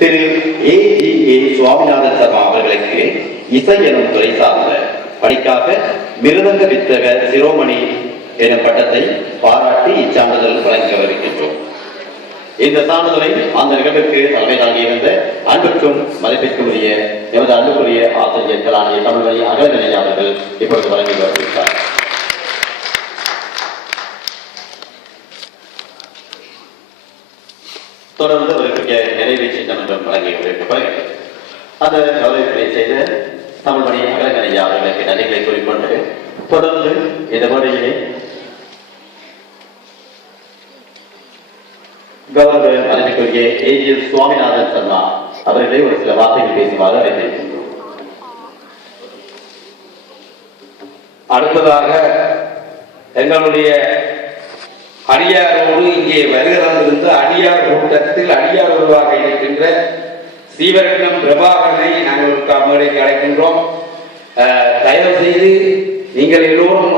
திரு A.G.A. Swaminathan Sharma அவர்களுக்கு இசை எனும் துறை சார்ந்த பணிக்காக மிருதங்க வித்தக சிரோமணி எனும் பட்டத்தை பாராட்டி இச்சான்றிதழ் வழங்கவிருக்கின்றோம். இந்த சான்றிதழை அந்த நிகழ்வுக்கு தலைமை தாங்கியிருந்த அன்புக்கும் மதிப்பிற்கும் உரிய எமது அன்புக்குரிய ஆசிரியர் கலாநிதி தமிழ்வழி அகலநிலை அவர்கள் இப்பொழுது வழங்கி வருகிறார். தொடர்ந்து அவர்களுக்கு நிறைவு சின்னம் வழங்கி வைக்கப்படுகிறது. அந்த கௌரவத்தை செய்த தமிழ்மணி அகலநிலை அவர்களுக்கு நன்றிகளை கூறிக்கொண்டு தொடர்ந்து இந்த முறையிலே கௌரவ மதிப்பிற்குரிய A.G. சுவாமிநாதன் சர்மா அவர்களை ஒரு சில வார்த்தைகள் பேசுமாறு அழைத்திருக்கின்றோம். அடுத்ததாக எங்களுடைய அடியாரோடு இங்கே வருகிறதிலிருந்து அடியார் கூட்டத்தில் அடியார் உருவாக இருக்கின்ற ஸ்ரீவரட்னம் பிரபாகரனை நாங்கள் மேடைக்கு அழைக்கின்றோம். தயவு செய்து நீங்கள் எல்லோரும்